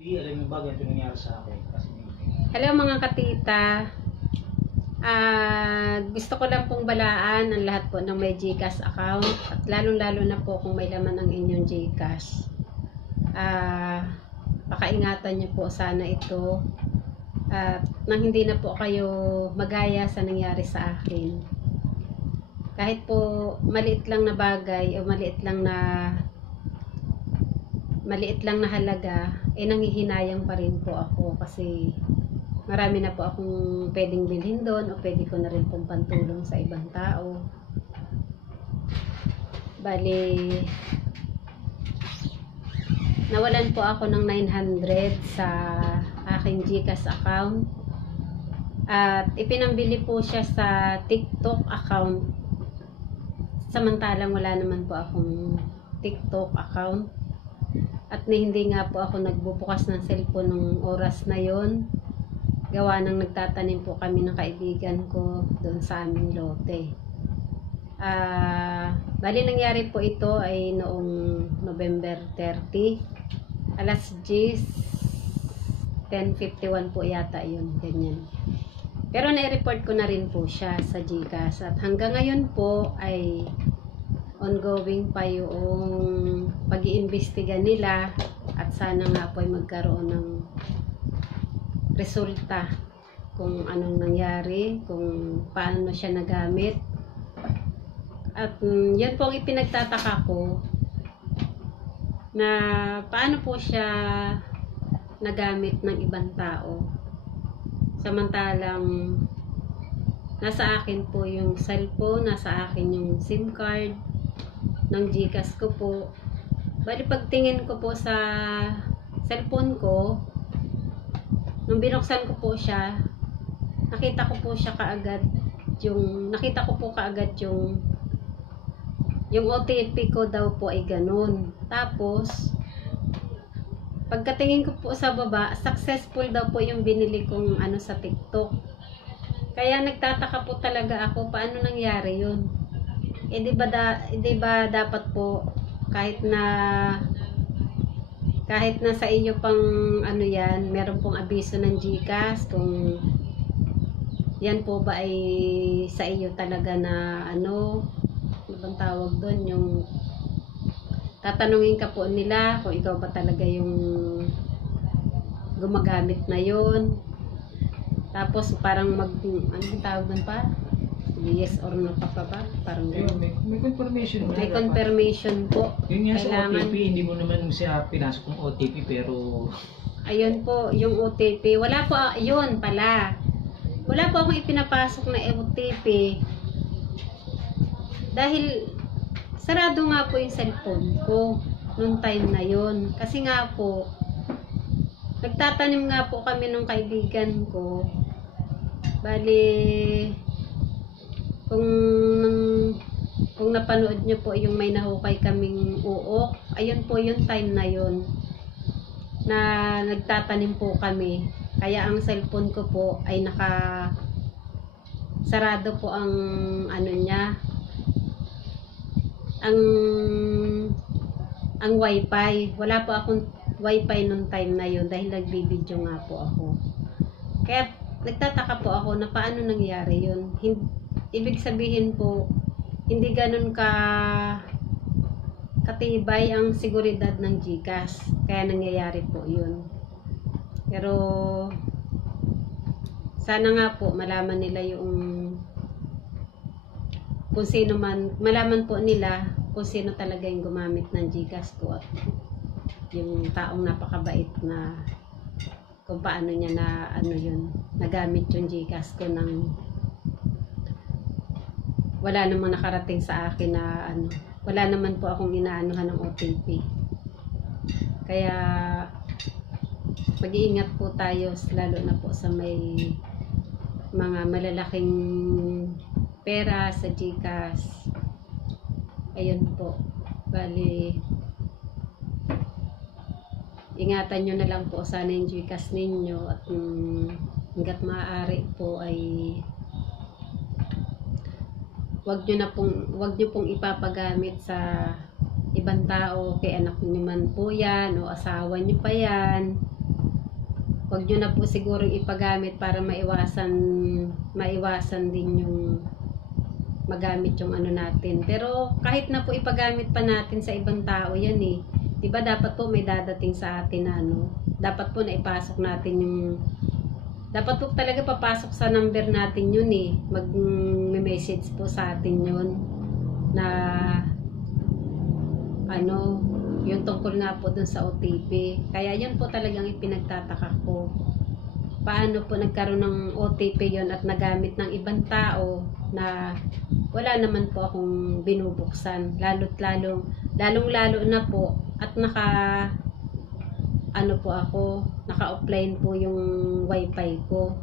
Hindi, alam mo ba ganito nangyari sa akin? Hello mga katita. Gusto ko lang pong balaan ang lahat po ng may GCash account at lalong-lalo na po kung may laman ang inyong GCash. Pakaingatan niyo po sana ito at nang hindi na po kayo magaya sa nangyari sa akin. Kahit po maliit lang na bagay o maliit lang na halaga, nanghihinayang pa rin po ako kasi marami na po akong pwedeng bilhin doon o pwede ko na rin pong pantulong sa ibang tao. Bali, nawalan po ako ng 900 sa aking GCash account at ipinambili po siya sa TikTok account, samantalang wala naman po akong TikTok account at hindi nga po ako nagbubukas ng cellphone nung oras na yon, gawa ng nagtatanim po kami ng kaibigan ko doon sa aming lote. Bali nangyari po ito ay noong November 30, alas 10:51 po yata yun, ganyan. Pero na-report ko na rin po siya sa GCash at hanggang ngayon po ay ongoing pa yung pag-iimbestiga nila at sana nga po ay magkaroon ng resulta kung anong nangyari, kung paano siya nagamit. At yun po ang ipinagtataka ko na paano po siya nagamit ng ibang tao samantalang nasa akin po yung cellphone, nasa akin yung SIM card ng GCash ko po. Bali pagtingin ko po sa cellphone ko, nung binuksan ko po siya, nakita ko po kaagad yung OTP ko daw po ay ganun. Tapos pagkatingin ko po sa baba, successful daw po yung binili kong sa TikTok. Kaya nagtataka po talaga ako paano nangyari yun. Di ba dapat po kahit na sa iyo pang yan, meron pong abiso ng GCash kung yan po ba ay sa iyo talaga na ano bang tawag doon, yung tatanungin ka po nila kung ikaw ba talaga yung gumagamit na yun. Tapos parang anong tawag doon pa? Yes or no pa ba? Parang gano'n. May confirmation. May confirmation po. Yun nga sa OTP, hindi mo naman siya pinasok ng OTP pero... Ayun po, yung OTP. Wala po, yun pala. Wala po akong ipinapasok na OTP. Dahil sarado nga po yung cellphone ko nung time na yun. Kasi nga po, nagtatanim nga po kami ng kaibigan ko. Bali... Kung napanood nyo po yung may nahukay kaming uok, ayun po yung time na yun na nagtatanim po kami. Kaya ang cellphone ko po ay sarado po ang niya, ang wifi. Wala po akong wifi nung time na yun dahil nagbibideo nga po ako. Kaya nagtataka po ako na paano nangyari yun. Ibig sabihin po, hindi ganun katibay ang seguridad ng GCash. Kaya nangyayari po yun. Pero, sana nga po, malaman nila malaman po nila kung sino talaga yung gumamit ng GCash ko at yung taong napakabait na kung paano niya nagamit yung GCash ko ng wala namang nakarating sa akin na wala naman po akong inaanuhan ng OTP. Kaya mag-iingat po tayo lalo na po sa may mga malalaking pera sa GCash. Ayun po. Bali ingatan nyo na lang po sana yung GCash ninyo at hanggat maaari po ay wag nyo pong ipapagamit sa ibang tao, kay anak niyo man po yan o asawa niyo pa yan Huwag nyo na po sigurong ipagamit para maiwasan din yung magamit yung ano natin. Pero kahit na po ipagamit pa natin sa ibang tao yan eh. Diba dapat po may dadating sa atin na ano. Dapat po na ipasok natin yung, dapat po talaga papasok sa number natin yun eh. Mag-message po sa atin yun na ano, yung tungkol nga po dun sa OTP. Kaya yun po talagang ipinagtataka ko. Paano po nagkaroon ng OTP yon at nagamit ng ibang tao na wala naman po akong binubuksan. Lalong-lalo na po at naka-offline po yung wifi ko.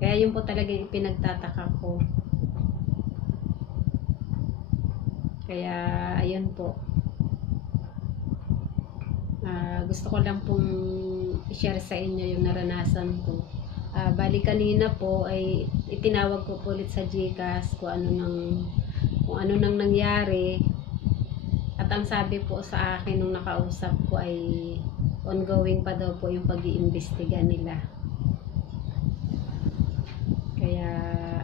Kaya yun po talagang ipinagtataka ko. Kaya ayun po. Gusto ko lang pong i-share sa inyo yung naranasan ko. Bali kanina po ay itinawag ko po ulit sa GCash kung ano nang nangyari. At ang sabi po sa akin nung nakausap ko ay ongoing pa daw po yung pag-iimbestiga nila. Kaya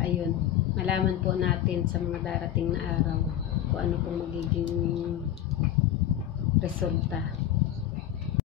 ayun, malaman po natin sa mga darating na araw kung ano pong magiging resulta.